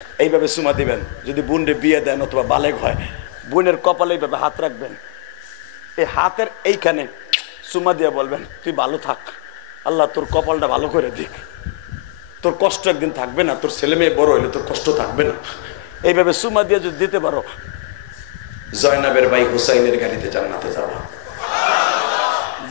এইভাবে চুমা দিবেন। যদি বোনরে বিয়ে দেন অথবা বালেগ হয়, বোনের কপালে এইভাবে হাত রাখবেন, এই হাতের এইখানে চুমা দিয়ে বলবেন তুই ভালো থাক, আল্লাহ তোর কপালটা ভালো করে দিক, তোর কষ্ট একদিন থাকবে না, তোর ছেলে মেয়ে বড় হইলে তোর কষ্ট থাকবে না। এইভাবে চুমা দিয়ে যদি দিতে পারো, জয়নাবের ভাই হুসাইনের গাড়িতে জান্নাতে যাবা।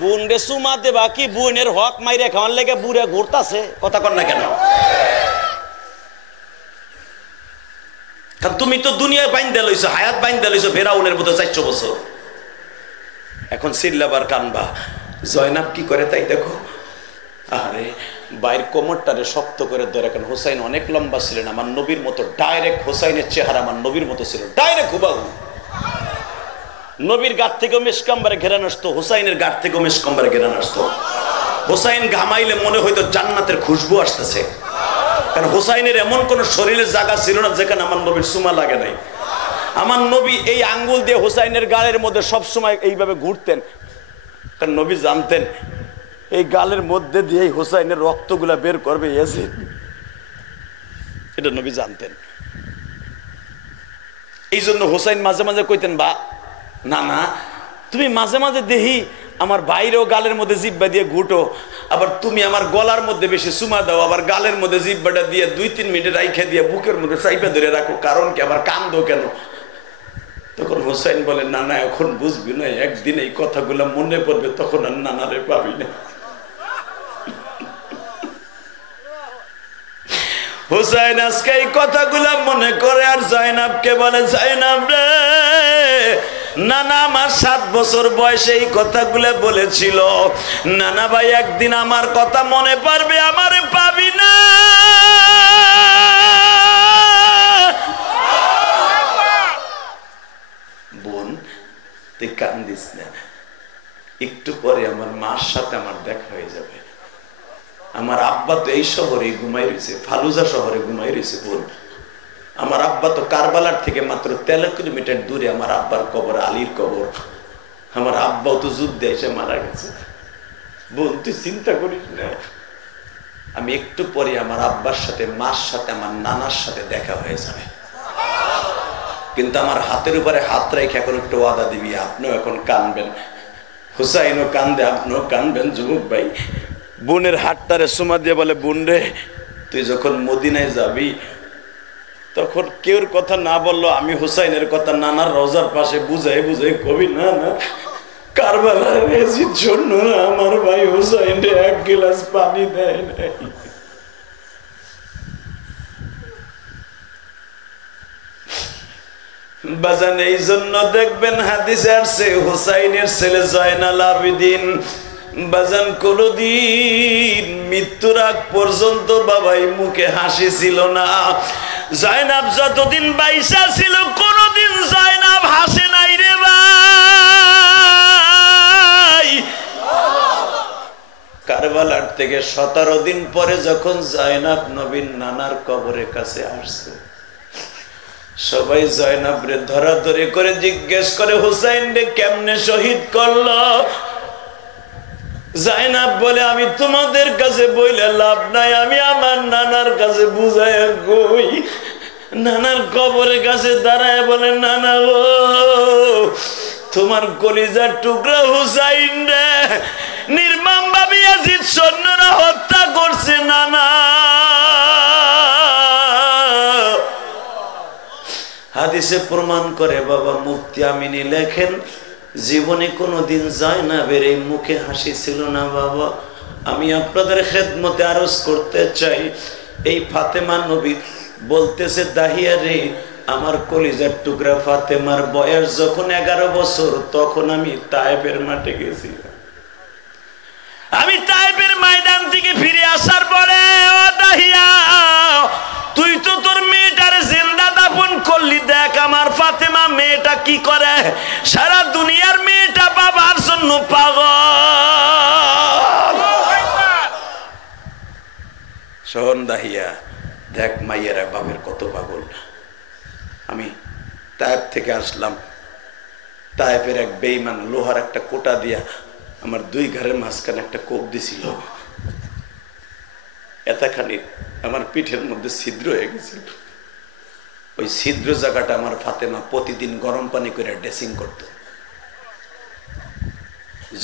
বোনরে চুমা দেবা কি বোনের হক মাইরে খাওয়ার লেগে বুড়ে ঘুরতাছে, কথা কর না কেন? তুমি তো দুনিয়া বাইন্দা লইছো, হায়াত বাইন্দা লইছো ফেরাউনের মতো 400 বছর। এখন চিল্লাবার কানবা। জয়নাব কি করে তাই দেখো। আরে বাইর কোমরটারে শক্ত করে ধরে, কারণ হুসাইন অনেক লম্বা ছিলেন, আমার নবীর মতো ডাইরেক্ট হুসাইনের চেহারা আমার নবীর মতো ছিল, ডাইরেক্ট হুবাহু। নবীর গাছ থেকেও মেশকাম্বারে ঘেরান আসতো, হুসাইনের গাছ থেকেও মেশকাম্বারে ঘেরান আসতো। হুসাইন ঘামাইলে মনে হইতো জান্নাতের খুশবু আসতেছে, কারণ হুসাইনের এমন কোন শরীরের জায়গা ছিল না যেখানে আমার নবীর সুমা লাগে নাই। আমার নবী এই আঙ্গুল দিয়ে হুসাইনের গালের মধ্যে সব সময় এইভাবে ঘুরতেন, কারণ নবী জানতেন এই গালের মধ্যে দিয়ে হুসাইনের রক্তগুলা বের করবে ইয়াজিদ, এটা নবী জানতেন। এই জন্য হুসাইন মাঝে মাঝে কইতেন, বা না না তুমি মাঝে মাঝে দেখি আমার বাইরেও গালের মধ্যে জিব্বা দিয়ে ঘুটো, আবার তুমি আমার গলার মধ্যে বেশি সুমা দাও, আবার গালের মধ্যে জিব্বাটা দিয়ে 2-3 মিনিট রাইখে দিয়ে বুকের মধ্যে চাইপা ধরে রাখো, কারণ কি আবার কান্দো কেন? তখন হুসাইন বলে, না না এখন বুঝবি না, একদিন এই কথাগুলো মনে পড়বে, তখন আর নানারে পাবি না। হুসাইন আজকে এই কথাগুলা মনে করে আর জয়নাবকে বলে, জয়নাব রে, নানা আমার 7 বছর বয়সে এই কথাগুলো বলেছিল, নানা ভাই একদিন আমার কথা মনে পড়বে, আমারে পাবি না। বোন তুই কান্দিস না, একটু পরে আমার মার সাথে আমার দেখা হয়ে যাবে। আমার আব্বা তো এই শহরে ঘুমাই রয়েছে, ফালুজা শহরে ঘুমাই রয়েছে। বোন আমার আব্বা তো কারবালার থেকে মাত্র 13 কিলোমিটার দূরে আমার আব্বার কবর, আলীর কবর। আমার আব্বাও তো যুদ্ধে এসে মারা গেছে। বোন তুই চিন্তা করিস না, আমি একটু পরে আমার আব্বার সাথে, মার সাথে, আমার নানার সাথে দেখা হয়ে যাবে। কিন্তু আমার হাতের উপরে হাত রেখে এখন একটু ওয়াদা দিবি, আপনিও এখন কানবেন, হুসাইনও কান্দে, আপনিও কানবেন যুবক ভাই। বোনের হাতটারে সুমা দিয়ে বলে, বোন রে তুই যখন মদিনায় যাবি তখন কেউর কথা না বললো, আমি হুসাইনের কথা নানার রওজার পাশে বুঝাই বুঝাই কবি, না না কারবালার এজির জন্য না আমার ভাই হুসাইন রে 1 গ্লাস পানি দেয় নাই। বাজান এই জন্য দেখবেন হাদিসে আসছে, হুসাইনের ছেলে জয়নাল আবেদিন বাজান কোনদিন মৃত্যুর আগ পর্যন্ত বাবাই মুখে হাসি ছিল না। জয়নাব যতদিন বাইসা ছিল কোনদিন জয়নাব হাসে নাই রে ভাই। কারবালার থেকে 17 দিন পরে যখন জয়নাব নবীর নানার কবরের কাছে আসছে, সবাই জয়নাব রে ধরাধরি করে জিজ্ঞেস করে, হুসাইন রে কেমনে শহীদ করলো? জয়নাব বলে, আমি তোমাদের কাছে বইলে লাভ নাই, আমি আমার নানার কাছে বুঝায় কই। নানার কবরের কাছে দাঁড়ায় বলে, নানা ও তোমার কলিজার টুকরা হুসাইন রে নির্মম ভাবে ইয়াজিদ সৈন্যরা হত্যা করছে নানা। হাদিসে প্রমাণ করে বাবা মুফতি আমিনী লেখেন, জীবনে কোনোদিন জয়নাবের এই মুখে হাসি ছিল না বাবা। আমি আপনাদের খেদমতে আরজ করতে চাই, এই ফাতেমা নবী বলতেছে, দাহিয়া রে আমার কলিজার টুকরা ফাতেমার বয়স যখন 11 বছর, তখন আমি তায়েফের মাঠে গেছিলাম। আমি তায়েফের ময়দান থেকে ফিরে আসার পরে, ও দাহিয়া তুই তো তোর মেয়েটার জিন্দা দাফন করলি, দেখ আমার ফাতেমা মেয়েটা কি করে। সারা দুনিয়ার মেয়েটা বাবার জন্য পাগল। শোন দাহিয়া, দেখ মাইয়েরা বাবের কত পাগল। আমি তায়েফ থেকে আসলাম, তায়েফের এক বেঈমান লোহার একটা কোটা দিয়া আমার 2 ঘাড়ের মাঝখানে একটা কোপ দিছিল, এতখানি আমার পিঠের মধ্যে ছিদ্র হয়ে গেছিল। ওই ছিদ্র জায়গাটা আমার ফাতেমা প্রতিদিন গরম পানি করে ড্রেসিং করত।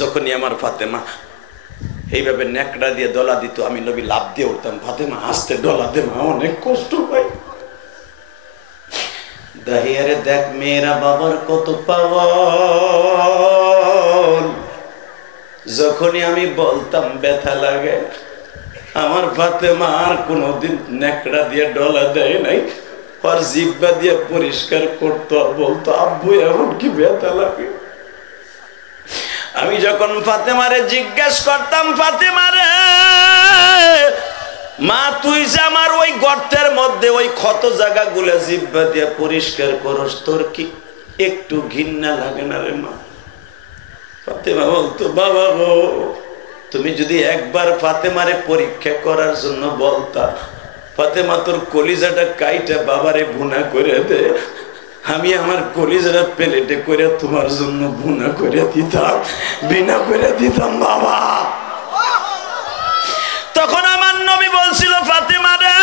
যখনই আমার ফাতেমা এইভাবে ন্যাকড়া দিয়ে ডলা দিত, আমি নবী লাভ দিয়ে উঠতাম, ফাতেমা হাসতে ডলা দে মা, অনেক কষ্ট পাই। দাহিয়ারে দেখ মেয়েরা বাবার কত পাওয়ার। যখনই আমি বলতাম ব্যথা লাগে, আমার ফাতেমা আর কোনোদিন ন্যাকড়া দিয়ে ডলা দেয় নাই, আর জিব্বা দিয়ে পরিষ্কার করতো, বলতো আব্বু এমন কি ব্যথা লাগে। আমি যখন ফাতেমারে জিজ্ঞেস করতাম, ফাতেমারে মা তুই যে আমার ওই গর্তের মধ্যে ওই ক্ষত জায়গাগুলো জিব্বা দিয়ে পরিষ্কার করস, তোর কি একটু ঘৃণা লাগে না রে মা? ফাতেমা বলতো বাবা গো, তুমি যদি একবার ফাতেমারে পরীক্ষা করার জন্য বলতা, ফাতেমা তোর কলিজাটা কাইটা বাবারে ভুনা করে দে, আমি আমার কলিজাটা প্লেটে করে তোমার জন্য ভুনা করে দিতাম, বিনা করে দিতাম বাবা। তখন আমার নবী বলছিল, ফাতেমা রে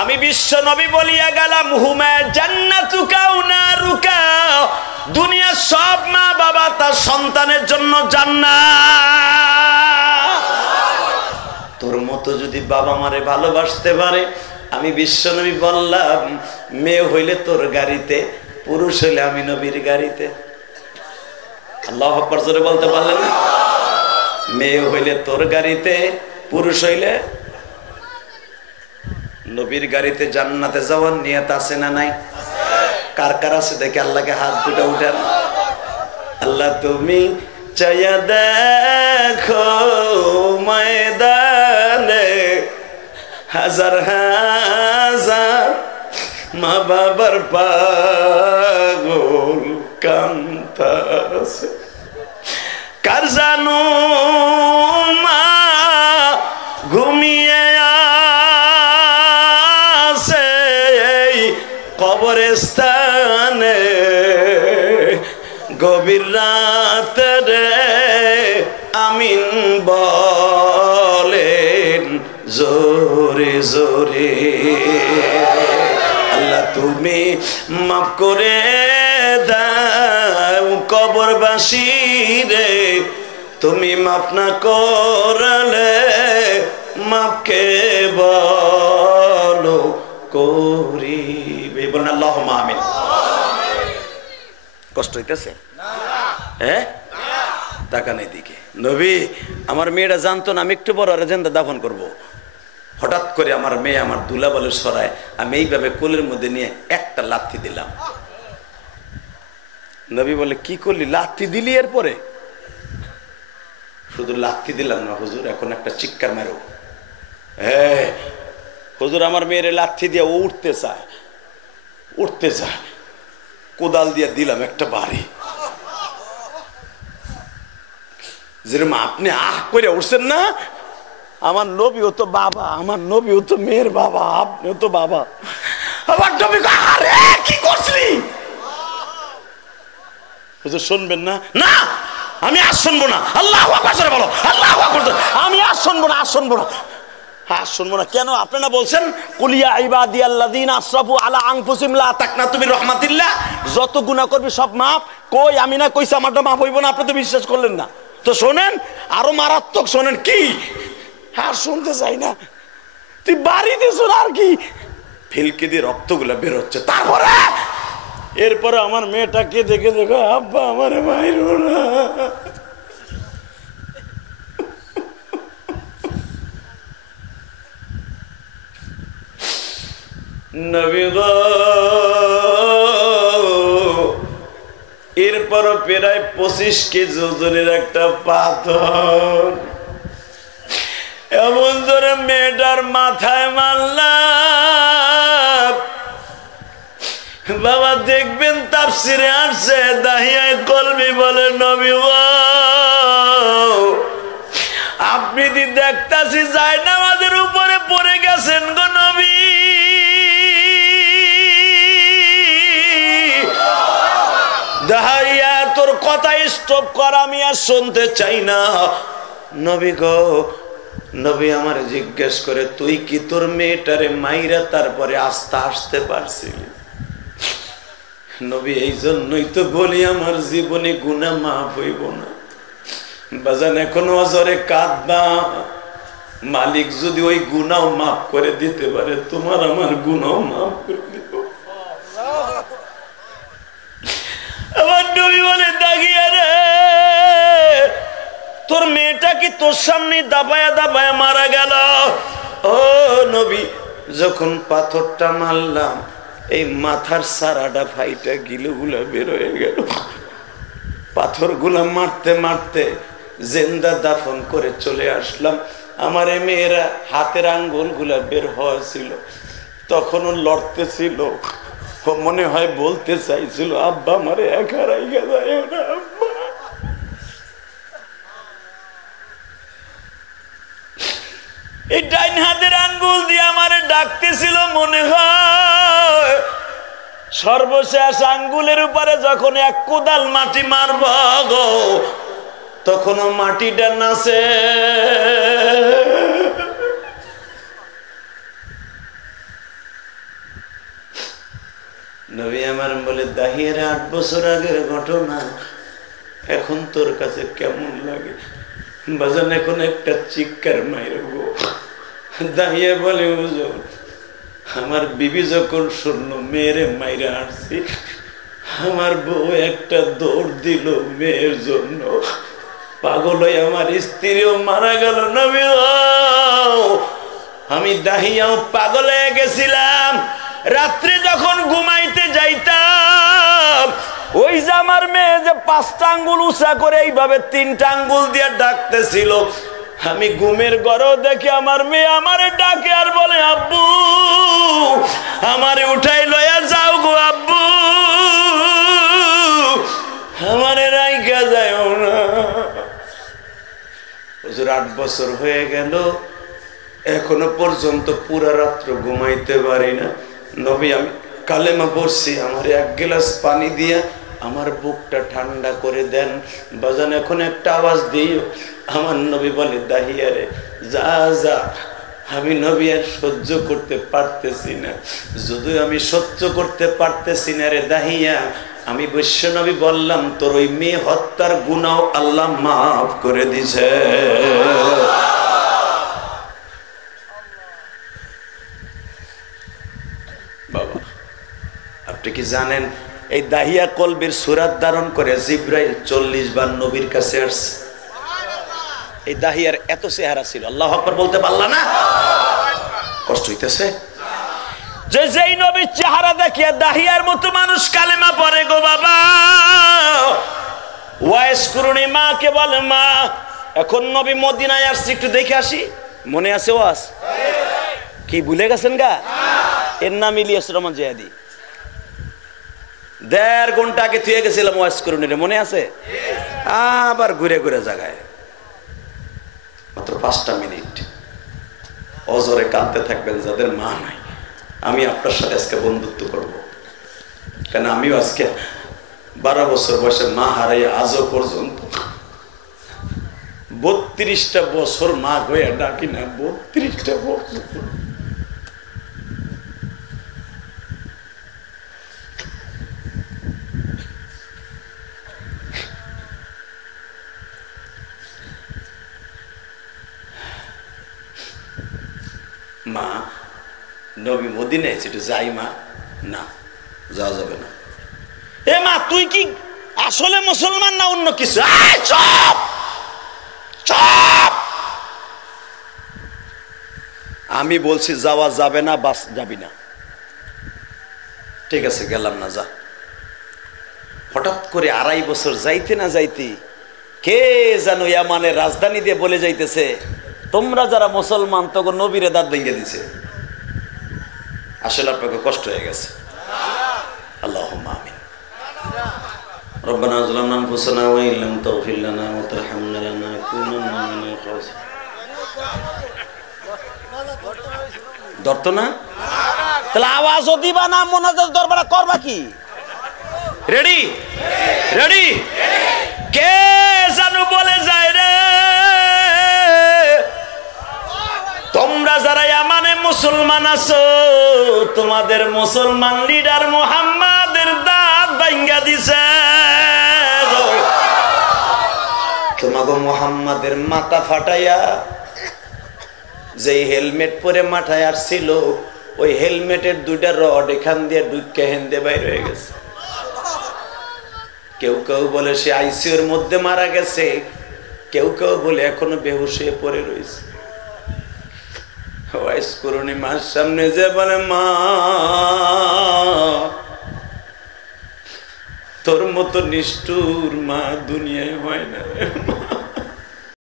আমি বিশ্ব নবী বলিয়া গেলাম, হুমা জান্নাতুকা ওয়া নারুকা, দুনিয়ার সব মা বাবা তার সন্তানের জন্য জান্নাত। তোর মতো যদি বাবা মারে ভালোবাসতে পারে, আমি বিশ্ব নবী বললাম মেয়ে হইলে তোর গাড়িতে, পুরুষ হইলে আমি নবীর গাড়িতে। আল্লাহু আকবার জোরে বলতে পারলেন না? মেয়ে হইলে তোর গাড়িতে, পুরুষ হইলে নবীর গাড়িতে। জান্নাতে যাওয়ার নিয়ত আছে না নাই? কার কার আছে দেখে আল্লাহকে হাত দুটো উঠান। আল্লাহ তুমি চাইয়া দেখো ময়দানে হাজার হাজার মা বাবার পাগল কান্তাছে, কার জানো মা ঘুমিয়ে আছে কবরস্থানে, গভীর রাতে রে আমিন বলেন জোরে জোরে। আল্লাহ তুমি মাফ করে দাও কবরবাসী রে, তুমি মাফ না করলে মাফকে বলো করিবে। বলেন আল্লাহুম্মা আমিন। কষ্ট হইতেছে? হ্যাঁ, তাকান এদিকে। নবী আমার মেয়েটা জানতো না আমি একটু বড় জিন্দা দাফন করব। হঠাৎ করে আমার মেয়ে আমার দুলাবালু সরায়, আমি এইভাবে কোলের মধ্যে নিয়ে একটা লাথি দিলাম। নবী বলে কি করলি? লাথি দিলি? এরপরে শুধু লাথি দিলাম না হুজুর, এখন একটা চিৎকার মারো। হ্যাঁ হুজুর, আমার মেয়ের লাথি দিয়ে ও উঠতে চায়, উঠতে চায়, কোদাল দিয়ে দিলাম একটা বাড়ি। যেরকম আপনি আহ করে উঠছেন না, আমার নবীও তো বাবা, আমার নবীও তো মেয়ের বাবা, আপনিও তো বাবা। আমার নবী আরে কি করছিলি? হুজুর শুনবেন না? না আমি আর শুনবো না। আল্লাহু আকবার বলো, আল্লাহু আকবার। আমি আর শুনবো না, আর শুনবো না, আর শুনবো না। কেন? আপনারা বলছেন কুলিয়া ইবাদিয়াল্লাযিনা আসরাফু আলা আনফুসিহিম লা তাকনাতু মির রাহমাতিল্লাহ, যত গুনাহ করবি সব মাফ। কই আমি না কইছি আমারটা মাফ হইব না? আপনি তো বিশ্বাস করলেন না। তো শোনেন, আরো মারাত্মক শোনেন। কি? আর শুনতে চাই না। তুই বাড়ি দিস আর কি, ফিলকে দিয়ে রক্তগুলা বের হচ্ছে। তারপরে এরপরে আমার মেয়েটাকে দেখে দেখো, আব্বা আমার মাইরো না। নবী গো, এরপরও প্রায় 25 কেজি ওজনের একটা পাথর এমন ধরে মেয়েটার মাথায় মারলাম। বাবা দেখবেন তাফসিরে আসছে, দাহিয়ায়ে কলবি বলে নবী গো, আপনি দি দেখতাছি জায়নামাজের উপরে পড়ে গেছেন গো নবী। দাহিয়া তোর কথা স্টপ কর, আমি আর শুনতে চাই না। নবী গো, নবী আমার জিজ্ঞেস করে, তুই কি তোর মেয়েটারে মাইরা তারপরে আস্তে আসতে পারছিলি? নবী এই জন্যই তো বলি আমার জীবনে গুনাহ মাফ হইব না। বাজান এখনো অজরে কাঁদবা, মালিক যদি ওই গুনাহ মাফ করে দিতে পারে, তোমার আমার গুনাহ মাফ করে দিব। আমার নবী বলে, দাগিয়া রে, তোর মেয়েটা কি তোর সামনে দাবায়া দাবায়া মারা গেল? ও নবী, যখন পাথরটা মারলাম এই মাথার সারাটা ফাইটা গিলুগুলা বের হয়ে গেল। পাথরগুলা মারতে মারতে জিন্দা দাফন করে চলে আসলাম। আমার এই মেয়েরা হাতের আঙ্গুলগুলা বের হওয়া ছিল, তখনও লড়তেছিল। ও মনে হয় বলতে চাইছিল, আব্বা আমারে একা রাইখা যায় না আব্বা। এই ডাইন হাতের আঙ্গুল দিয়ে আমারে ডাকতেছিল, মনে হয় সর্বশেষ আঙ্গুলের উপরে যখন এক কোদাল মাটি মারব গো, তখনও মাটিটা নাচে। নবী আমার বলে, দাহিয়ারে 8 বছর আগের ঘটনা এখন তোর কাছে কেমন লাগে? বাজান এখন একটা চিৎকার মাইরব। দাহিয়া বলে, হুজুর আমার বিবি যখন শুনলো মেয়েরে মাইরা আসছি, আমার বউ একটা দৌড় দিল মেয়ের জন্য, পাগল হয়ে আমার স্ত্রীও মারা গেল। নবী আমি দাহিয়াও পাগল হয়ে গেছিলাম। রাত্রে যখন ঘুমাইতে যাইতাম, ওই যে আমার মেয়ে যে 5টা আঙ্গুল উঁচা করে এইভাবে 3টা আঙ্গুল দিয়ে ডাকতেছিল, আমি ঘুমের ঘরেও দেখি আমার মেয়ে আমারে ডাকে আর বলে, আব্বু আমারে উঠাই লইয়া যাও গো আব্বু, আমারে রাইখা যাও না। হুজুর 8 বছর হয়ে গেল, এখনো পর্যন্ত পুরা রাত্র ঘুমাইতে পারি না। নবী আমি কালেমা পড়ছি, আমার 1 গ্লাস পানি দিয়া আমার বুকটা ঠান্ডা করে দেন। বাজান এখন একটা আওয়াজ দিও। আমার নবী বলে, দাহিয়ারে যা যা, আমি নবী আর সহ্য করতে পারতেছি না। যদি আমি সহ্য করতে পারতেছি না রে দাহিয়া, আমি বৈশ্য নবী বললাম, তোর ওই মেয়ে হত্যার গুনাহ আল্লাহ মাফ করে দিছে। বাবা আপনি কি জানেন, এই দাহিয়া কলবের সুরাত ধারণ করে জিব্রাইল 40 বার নবীর কাছে আসছে। এই দাহিয়ার এত চেহারা ছিল, আল্লাহু আকবার বলতে পারলা না? কষ্ট হইতেছে যে যেই নবীর চেহারা দেখিয়া দাহিয়ার মতো মানুষ কালেমা পড়ে গো বাবা। ওয়াইস করুনি মাকে বলে, মা এখন নবী মদিনায় আসছে, একটু দেখে আসি। মনে আছে ওয়াজ? কি ভুলে গেছেন গা? এর নাম ইলিয়াস রহমান জিহাদি। 1.5 ঘন্টা আগে থুয়ে গেছিলাম ওয়াজ করুনি রে, মনে আছে? আবার ঘুরে ঘুরে জায়গায় মাত্র 5টা মিনিট অজরে কাঁদতে থাকবেন যাদের মা নাই। আমি আপনার সাথে আজকে বন্ধুত্ব করব, কেন আমিও আজকে 12 বছর বয়সে মা হারাই আজও পর্যন্ত 32টা বছর মা গয়া ডাকি না। 32টা বছর মা নবী মদিনায় একটু যাই মা। না যাওয়া যাবে না। এ মা তুই কি আসলে মুসলমান না অন্য কিছু? চুপ চুপ, আমি বলছি যাওয়া যাবে না, বাস যাবি না। ঠিক আছে গেলাম না, যা। হঠাৎ করে 2.5 বছর যাইতে না যাইতে কে যেন ইয়ামানের রাজধানী দিয়ে বলে যাইতেছে, তোমরা যারা মুসলমান তখন নবীরে দাঁত ভেঙে দিছে। আসলে আপনাকে কষ্ট হয়ে গেছে। আল্লাহুম্মা আমিন। রব্বানা যালামনা আনফুসানা ওয়া ইল্লাম তাগফির লানা ওয়া তারহামনা লানাকুনান্না মিনাল খাসিরিন। ধরতো না? তাহলে আওয়াজও দিবা না, মুনাজাত দরবার করবা কি? Ready ready? কে জানো বলে যায় রে, তোমরা যারা ইয়ামানে মুসলমান আছো, তোমাদের মুসলমান লিডার মুহাম্মাদের দাঁত ভাঙ্গা দিছে। তোমাকে মুহাম্মাদের মাথা ফাটাইয়া যে হেলমেট পরে মাথায় আসছিল, ওই হেলমেটের দুইটা রড এখান দিয়ে ঢুকে হেন্দে বাইর হয়ে গেছে। কেউ কেউ বলে সে আইসিইউর মধ্যে মারা গেছে, কেউ কেউ বলে এখনো বেহুশ হয়ে পড়ে রয়েছে। ওয়াইস করুনি মার সামনে যে বলে, মা তোর মতো নিষ্ঠুর মা দুনিয়ায় হয় না রে মা।